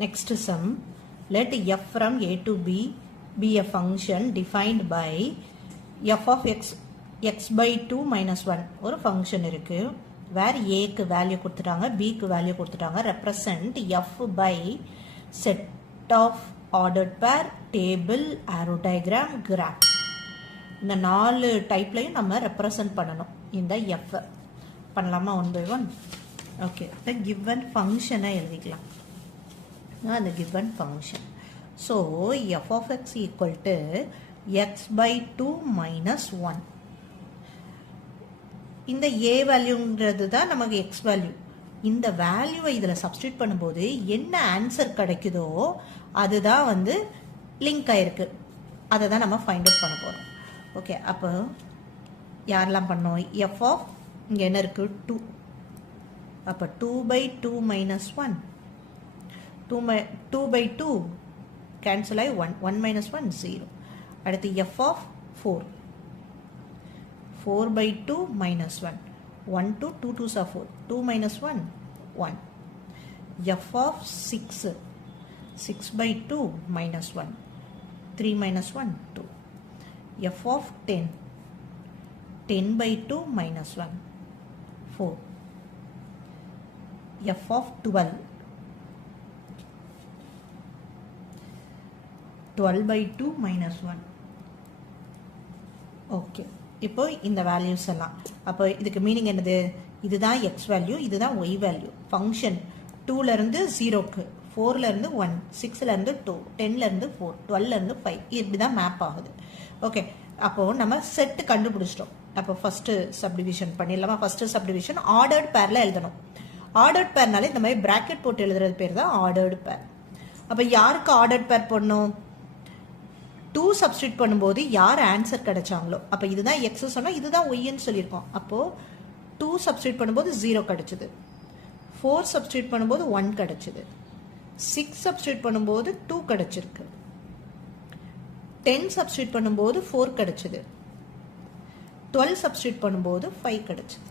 Next sum, let f from a to b be a function defined by f of x by 2 minus 1 ஒரு function இருக்கு. where a க்கு value கொடுத்துட்டாங்க, b க்கு value கொடுத்துட்டாங்க. represent f by set of ordered pair, table, arrow diagram, graph. இந்த 4 டைப்லையும் நம்ம represent பண்ணணும் இந்த f. பண்ணலாமா one by one? Okay, the given function எழுதிக்கலாம். the given function. So, f of x equal to x by 2 minus 1. இந்த a வேல்யூங்கிறது தான் நமக்கு x value. இந்த வேல்யூவை இதில் சப்ஸ்டியூட் பண்ணும்போது என்ன ஆன்சர் கிடைக்குதோ அதுதான் வந்து லிங்க் ஆயிருக்கு. அதை தான் நம்ம ஃபைண்ட் அவுட் பண்ண போகிறோம். ஓகே, அப்போ யாரெல்லாம் பண்ணோம்? f of இங்கே என்ன இருக்குது? 2. அப்போ 2 by 2 minus 1. 2 by 2 cancel ஆகி 1 minus 1 0. அடுத்து f of 4. 4 by 2 minus 1. 1 2 2 2s are 4. 2 minus 1 1. f of 6. 6 by 2 minus 1. 3 minus 1 2. f of 10. 10 by 2 minus 1 4. f of 12. 12 by 2 minus 1. Okay, இப்போ இந்த வேல்யூஸ் எல்லாம், அப்போ இதுக்கு மீனிங் என்னது? இதுதான் எக்ஸ் வேல்யூ, இதுதான் ஒய் வேல்யூ. ஃபங்க்ஷன் 2லேருந்து 0க்கு, 4லேருந்து 1, 6லேருந்து 2, 10லேருந்து 4, 12லேருந்து 5, இப்படி தான் மேப் ஆகுது. ஓகே, அப்போது நம்ம செட்டு கண்டுபிடிச்சிட்டோம். அப்போ ஃபஸ்ட்டு சப்டிவிஷன் பண்ணிடலாமா? ஃபஸ்ட்டு சப்டிவிஷன் ஆர்டர்ட் பேரில் எழுதணும். ஆர்டர்ட் பேர்னாலே இந்த மாதிரி ப்ராக்கெட் போட்டு எழுதுறது பேர் தான் ஆர்டர்டு பேர். அப்போ யாருக்கு ஆர்டர்ட் பேர் பண்ணணும்? 2 சப்ஸ்டியூட் பண்ணும்போது யார் ஆன்சர் கிடைச்சாங்களோ, அப்போ இதுதான் எக்ஸ் சொன்னால் இதுதான் ஒய்ன்னு சொல்லியிருக்கோம். அப்போது 2 சப்ஸ்டியூட் பண்ணும்போது 0 கிடைச்சிது. 4 சப்ஸ்டியூட் பண்ணும்போது 1 கிடைச்சிது. 6 சப்ஸ்டியூட் பண்ணும்போது 2 கிடைச்சிருக்கு. 10 சப்ஸ்டியூட் பண்ணும்போது 4 கிடைச்சிது. 12 சப்ஸ்டியூட் பண்ணும்போது 5 கிடைச்சிது.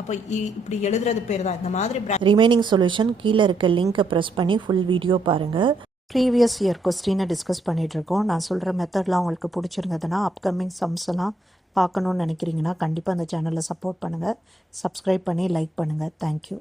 அப்போ இப்படி எழுதுறது பேர் தான் இந்த மாதிரி. ரிமைனிங் சொல்யூஷன் கீழே இருக்க லிங்கை ப்ரெஸ் பண்ணி ஃபுல் வீடியோ பாருங்கள். ப்ரீவியஸ் இயர் கொஸ்டினை டிஸ்கஸ் பண்ணிகிட்ருக்கோம். நான் சொல்கிற மெத்தட்லாம் உங்களுக்கு பிடிச்சிருந்ததுன்னா அப்கமிங் சம்ஸ் எல்லாம் பார்க்கணுன்னு நினைக்கிறீங்கன்னா கண்டிப்பாக அந்த சேனலில் சப்போர்ட் பண்ணுங்கள். சப்ஸ்கிரைப் பண்ணி லைக் பண்ணுங்கள். தேங்க்யூ.